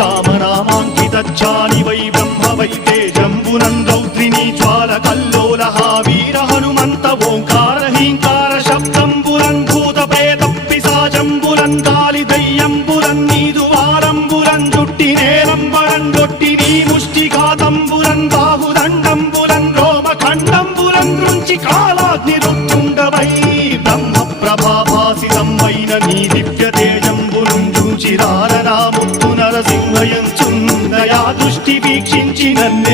రామనామాంకితచ్చాని why Brahma why తేజంబునం రౌద్రిణీ జ్వాల కల్లోలః వీర హనుమంత ఓంకార హీంకార శబ్దంబురం భూత ప్రేత పిశాచంబురం కాలి దయ్యంబురం నీదు వారంబురం జుట్టి నేరంబరం జొట్టి నీ ముష్టిఘాతంబురం బాహుదండంబురం రోమఖండంబురం నుంచి కాలాగ్ని రుత్తుండవై బ్రహ్మ ప్రభాభాసితం వైన నీ దివ్య తేజంబురం చూచిరారనా ముత్తు నరసింహయంచున్ దయా దృష్టి వీక్షించి నన్ను